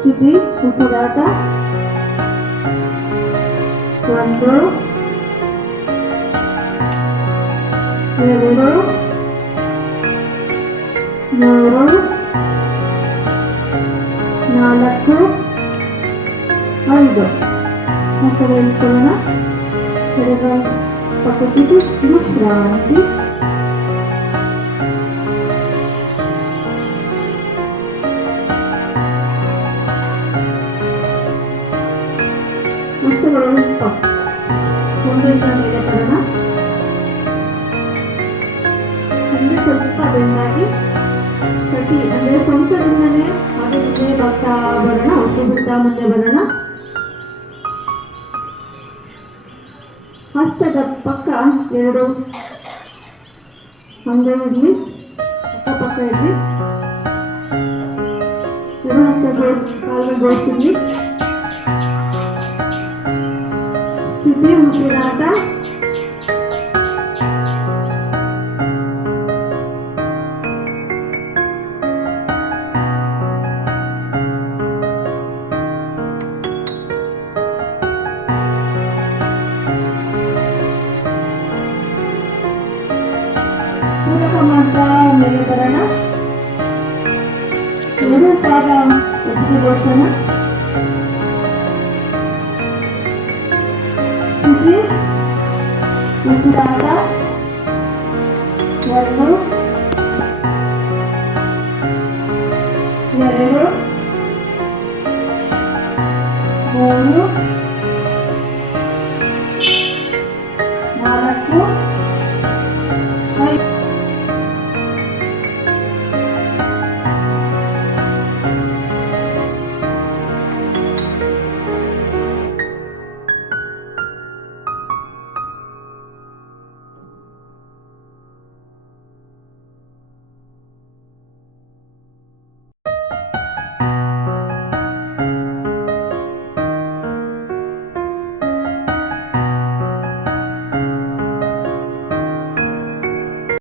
ಸ್ಥಿತಿ ಉಸಿರಾಟ. 1 2 3 4 5. ಹೆಸರು ಇಳಿಸ್ಕೊಳ್ಳೋಣ. ಎಡಗೈ ಪಕ್ಕಕ್ಕಿಟ್ಟು ವಿಶ್ರಾಂತಿ. ವಸ್ತುಗಳು ಒಂದರಿಂದ ಮೇಲೆ ತರೋಣ. ಹಿಂದೆ ಸ್ವಲ್ಪ ಬೆಂದಾಗಿ ಕಟ್ಟಿ ಅಂದರೆ ಸ್ವಂತದಿಂದನೇ ಹಾಗೆ ಮುಂದೆ ಬರ್ತಾ ಬರೋಣ. ಉಸಿರು ಬಿಡ್ತಾ ಮುಂದೆ ಬರೋಣ. ಹಸ್ತದ ಪಕ್ಕ 2 ಹಂಗೆ ಇರಲಿ, ಅಕ್ಕಪಕ್ಕ ಇರಲಿ. 2 ಹಸ್ತ ಕಾಲು ಜೋಡಿಸಿದ್ವಿ. ಸ್ಥಿತಿ ಉಸಿರಾಟ. ಪೂರಕ ಮಾಡ್ತಾ ಮೇಲೆ ಬರೋಣ. 2 ಪಾದ ಒಟ್ಟಿಗೆ ಜೋಡಿಸೋಣ. ಸ್ಥಿತಿ ಉಸಿರಾಟ. 1 2 3 4